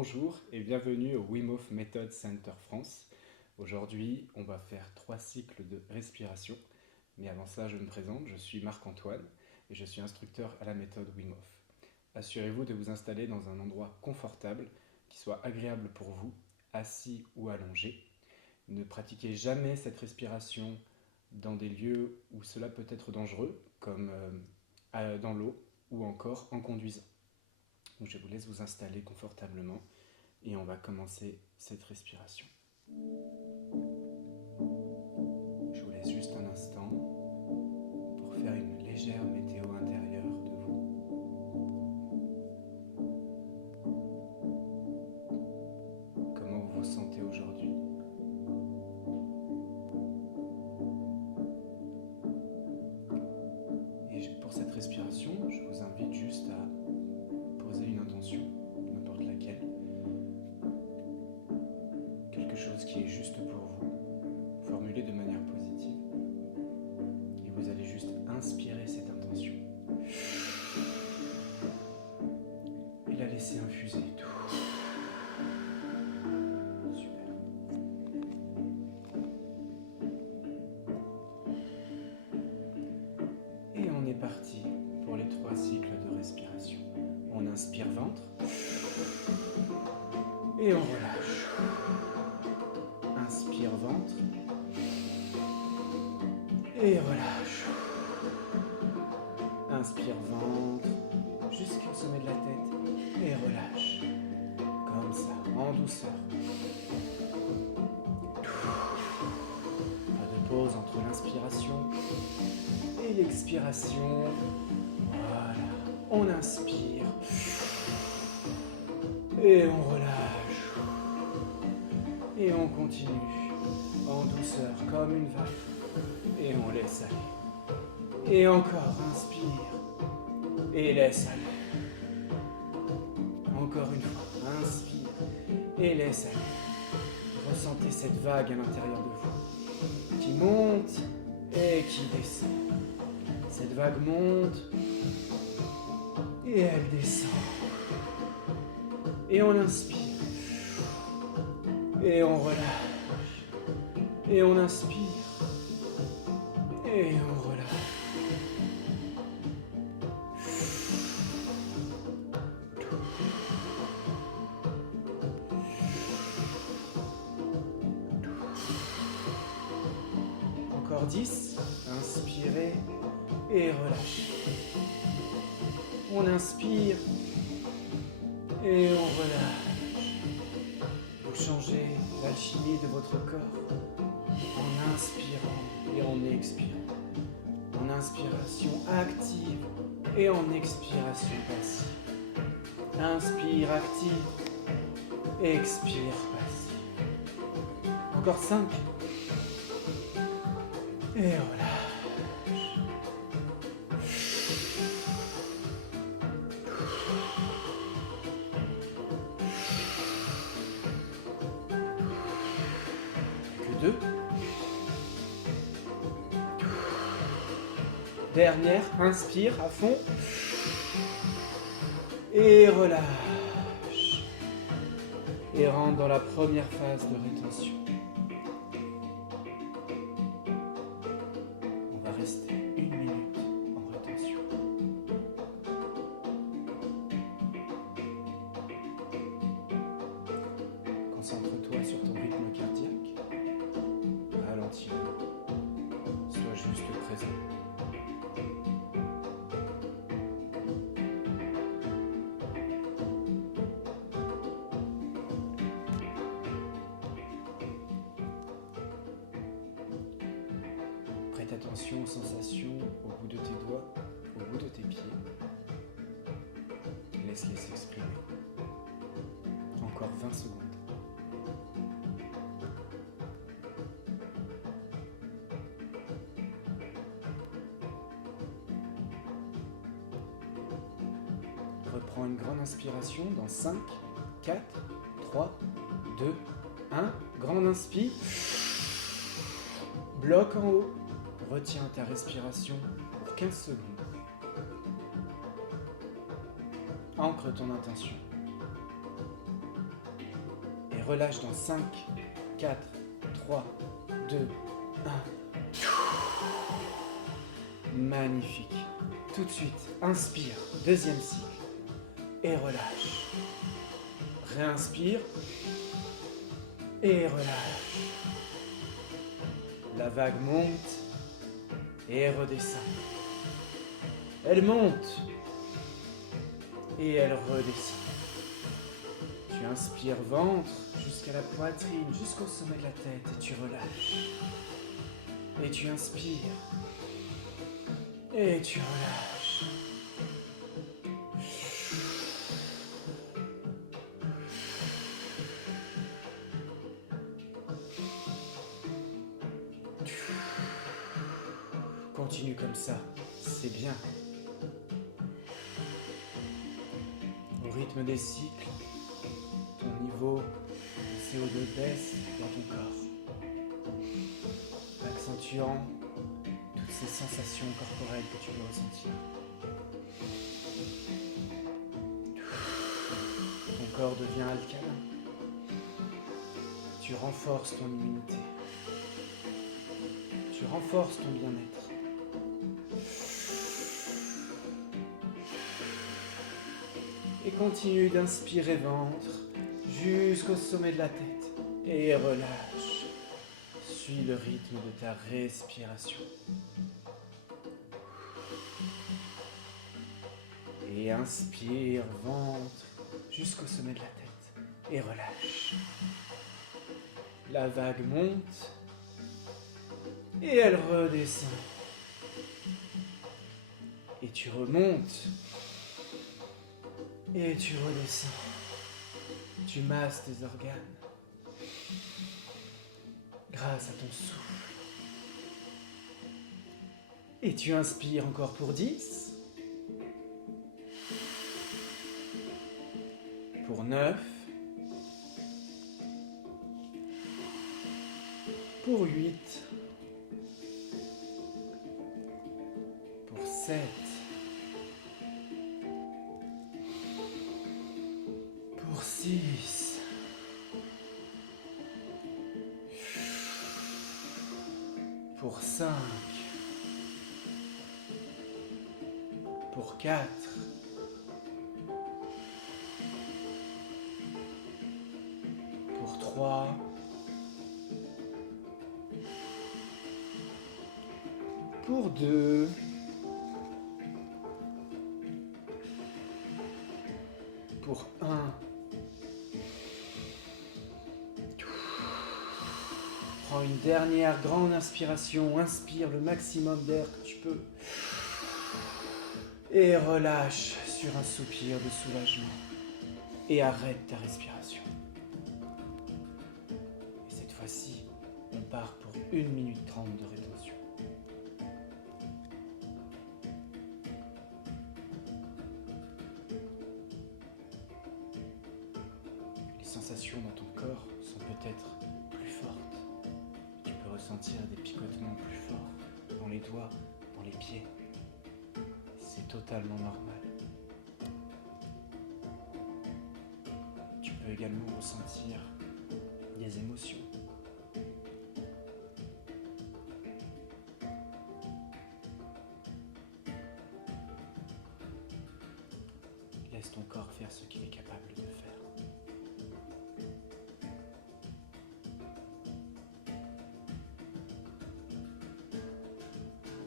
Bonjour et bienvenue au Wim Hof Method Center France. Aujourd'hui, on va faire 3 cycles de respiration. Mais avant ça, je me présente, je suis Marc-Antoine et je suis instructeur à la méthode Wim Hof. Assurez-vous de vous installer dans un endroit confortable qui soit agréable pour vous, assis ou allongé. Ne pratiquez jamais cette respiration dans des lieux où cela peut être dangereux, comme dans l'eau ou encore en conduisant. Donc je vous laisse vous installer confortablement et on va commencer cette respiration. Je vous laisse juste un instant pour faire une légère météo intérieure de vous. Comment vous vous sentez aujourd'hui? Et pour cette respiration, je vous invite juste à poser une intention, n'importe laquelle. Quelque chose qui est juste pour vous, formulé de manière positive. Et vous allez juste inspirer cette intention. Et la laisser infuser tout. Super. Et on est parti pour les 3 cycles de respiration. On inspire ventre. Et on relâche. Inspire ventre. Et relâche. Inspire ventre jusqu'au sommet de la tête et relâche. Comme ça, en douceur. Pas de pause entre l'inspiration et l'expiration. Voilà. On inspire. Et on relâche. Et on continue en douceur comme une vague. Et on laisse aller. Et encore, inspire. Et laisse aller. Encore une fois, inspire. Et laisse aller. Ressentez cette vague à l'intérieur de vous. Qui monte et qui descend. Cette vague monte. Et elle descend. Et on inspire. Et on relâche. Et on inspire. Et on relâche. Encore 10. Inspirez et relâchez. On inspire et on relâche. Vous changez l'alchimie de votre corps en inspirant et en expirant. En inspiration active et en expiration passive. Inspire active, expire passive. Encore 5. Et relâche. Que 2. Dernière, inspire à fond. Et relâche. Et rentre dans la première phase de rétention. On va rester 1 minute en rétention. Concentre-toi sur ton rythme cardiaque. Ralentis-le. Sois juste présent. Prête attention aux sensations au bout de tes doigts, au bout de tes pieds. Laisse-les s'exprimer. Encore 20 secondes. Reprends une grande inspiration dans 5, 4, 3, 2, 1. Grande inspire. Bloc en haut. Retiens ta respiration pour 15 secondes. Ancre ton intention. relâche dans 5, 4, 3, 2, 1. Magnifique. Tout de suite, inspire, deuxième cycle, et relâche. Réinspire, et relâche. La vague monte, et redescend. Elle monte, et elle redescend. Tu inspires ventre jusqu'à la poitrine, jusqu'au sommet de la tête, et tu relâches. Et tu inspires, et tu relâches. Continue comme ça, c'est bien. Au rythme des cycles, ton niveau de CO2 baisse dans ton corps, accentuant toutes ces sensations corporelles que tu peux ressentir. Ton corps devient alcalin. Tu renforces ton immunité. Tu renforces ton bien-être. Et continue d'inspirer ventre jusqu'au sommet de la tête. Et relâche. Suis le rythme de ta respiration. Et inspire ventre jusqu'au sommet de la tête. Et relâche. La vague monte. Et elle redescend. Et tu remontes. Et tu redescends. Tu masses tes organes grâce à ton souffle. Et tu inspires encore pour 10. Pour 9. Pour 8. Pour 7. Pour 6. Pour 5. Pour 4. Pour 3. Pour 2. Pour 1. Prends une dernière grande inspiration. Inspire le maximum d'air que tu peux. Et relâche sur un soupir de soulagement. Et arrête ta respiration. Et cette fois-ci, on part pour 1 minute 30 de rétention. Les sensations dans ton corps sont peut-être plus fortes. Tu peux ressentir des picotements plus forts dans les doigts, dans les pieds. C'est totalement normal. Tu peux également ressentir des émotions. Laisse ton corps faire ce qu'il est capable de faire.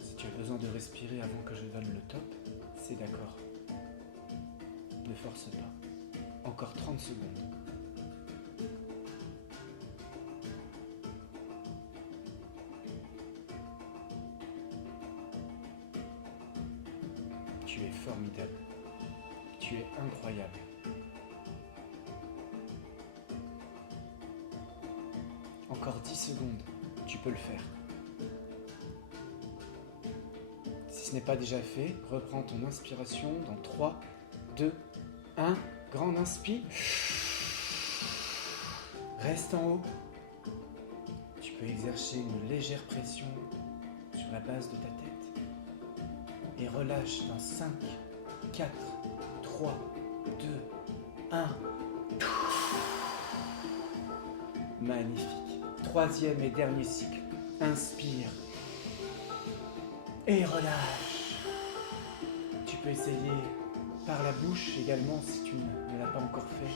Si tu as besoin de respirer avant que je donne le top, c'est d'accord. Ne force pas. Encore 30 secondes. Tu es formidable. Tu es incroyable. Encore 10 secondes. Tu peux le faire. Si ce n'est pas déjà fait, reprends ton inspiration dans 3, 2, 1. Grande inspire. Reste en haut. Tu peux exercer une légère pression sur la base de ta tête. Et relâche dans 5, 4, 3, 2, 1. Magnifique. Troisième et dernier cycle. Inspire. Et relâche. Tu peux essayer par la bouche également si tu ne l'as pas encore fait.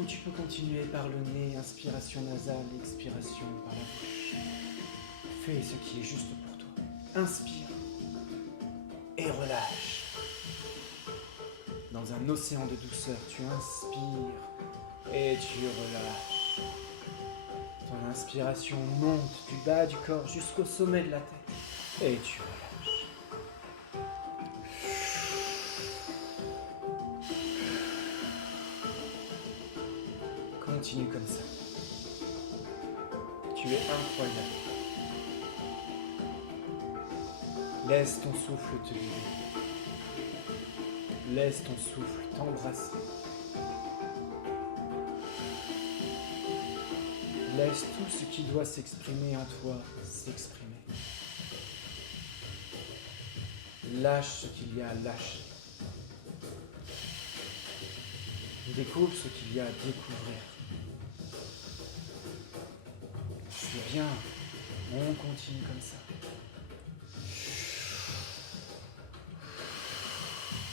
Ou tu peux continuer par le nez, inspiration nasale, expiration par la bouche. Fais ce qui est juste pour toi. Inspire et relâche. Dans un océan de douceur, tu inspires et tu relâches. Ton inspiration monte du bas du corps jusqu'au sommet de la tête et tu relâches. Continue comme ça. Tu es incroyable. Laisse ton souffle te guider. Laisse ton souffle t'embrasser. Laisse tout ce qui doit s'exprimer en toi s'exprimer. Lâche ce qu'il y a à lâcher. Découvre ce qu'il y a à découvrir. C'est bien, on continue comme ça.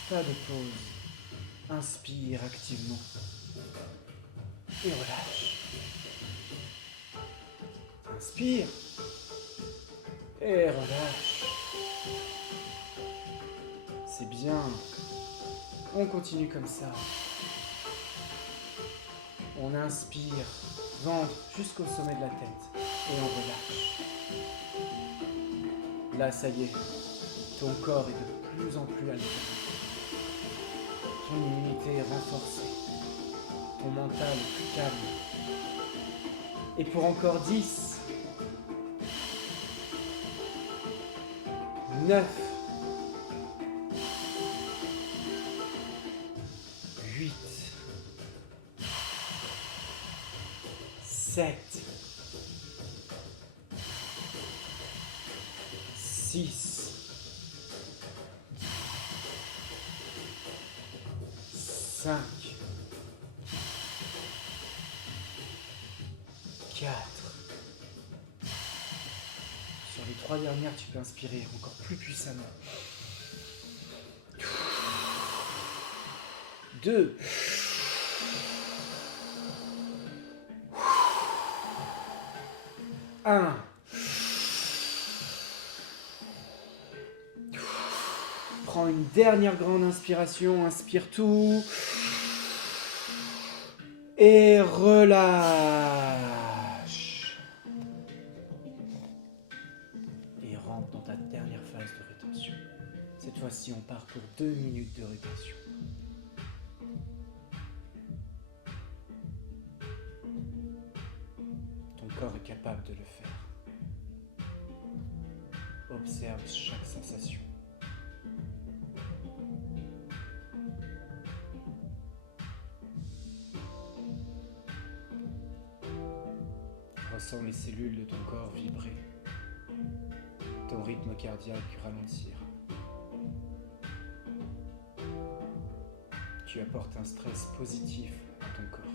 Pas de pause. Inspire activement. Et relâche. Inspire. Et relâche. C'est bien. On continue comme ça. On inspire, ventre jusqu'au sommet de la tête. Et on relâche. Là, ça y est. Ton corps est de plus en plus altéré. Ton immunité est renforcée. Ton mental est plus calme. Et pour encore 10, 9, 8, 7, 6, 5, 4. Sur les 3 dernières, tu peux inspirer encore plus puissamment. 2. 1. Prends une dernière grande inspiration, inspire tout. Et relâche. Et rentre dans ta dernière phase de rétention. Cette fois-ci, on part pour 2 minutes de rétention. Ton corps est capable de le faire. Observe chaque sensation. Ressens les cellules de ton corps vibrer, ton rythme cardiaque ralentir. Tu apportes un stress positif à ton corps.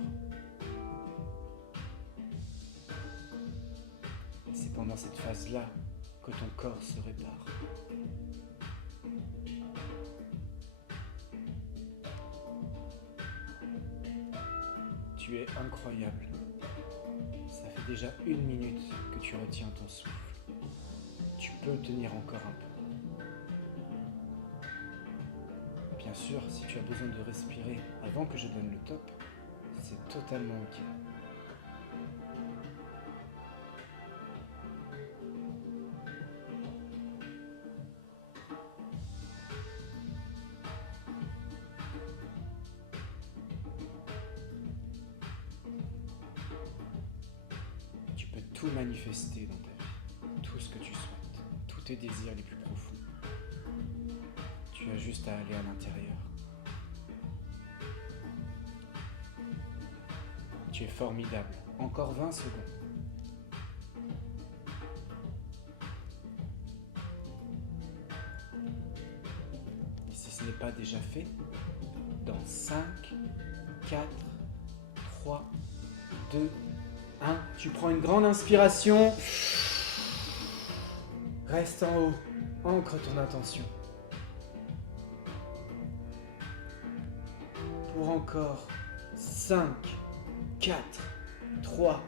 Et c'est pendant cette phase-là que ton corps se répare. Tu es incroyable. Ça fait déjà 1 minute que tu retiens ton souffle. Tu peux tenir encore un peu. Bien sûr, si tu as besoin de respirer avant que je donne le top, c'est totalement ok. Tu peux tout manifester dans ta vie, tout ce que tu souhaites, tous tes désirs les plus profonds. Tu as juste à aller à l'intérieur. Tu es formidable. Encore 20 secondes. Et si ce n'est pas déjà fait, dans 5, 4, 3, 2, 1. Tu prends une grande inspiration. Reste en haut. Ancre ton intention. Pour encore 5, 4, 3,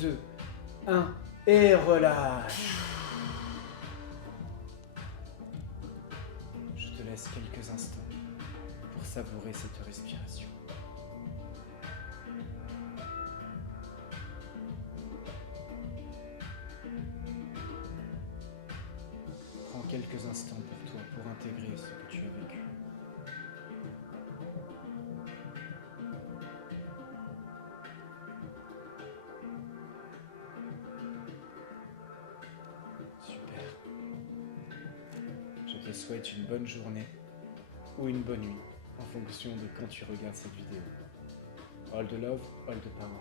2, 1. Et relâche. Je te laisse quelques instants pour savourer cette respiration. Prends quelques instants pour toi, pour intégrer ce que tu as vécu. Super. Je te souhaite une bonne journée ou une bonne nuit en fonction de quand tu regardes cette vidéo. All the love, all the power.